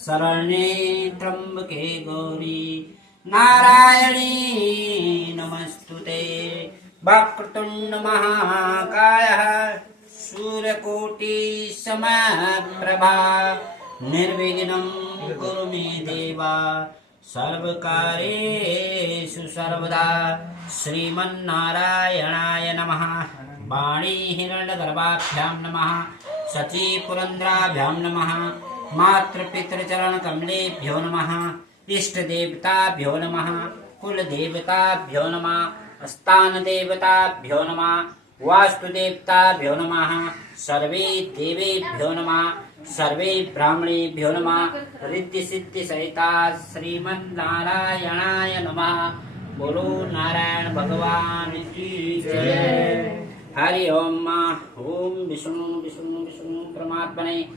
शरण्ये त्र्यंबके गौरी नारायणी नमस्तुते। वक्रतुंड महाकाय सूर्यकोटि समप्रभा निर्विघ्नं कुरु मे देवा सर्वकार्येषु सर्वदा। श्रीमन्नारायणाय नमः। वाणी हिरण्यगर्भाभ्यां नमः। शचीपुरन्द्राभ्यां नमः। मातृपितृचरणकमलेभ्यो नमः। इष्टदेवताभ्यो नमः। कुलदेवताभ्यो नमः। स्थानदेवताभ्यो नमः। वास्तुदेवताभ्यो नमः। सर्वे देवेभ्यो नमः। सर्वे ब्राह्मणेभ्यो नमः। रिद्धिसिद्धिसहिता श्रीमन्नारायणाय नमः। बोलो नारायण भगवान की जय। हरि ओम। ओम विष्णु विष्णु विष्णु परमात्मने।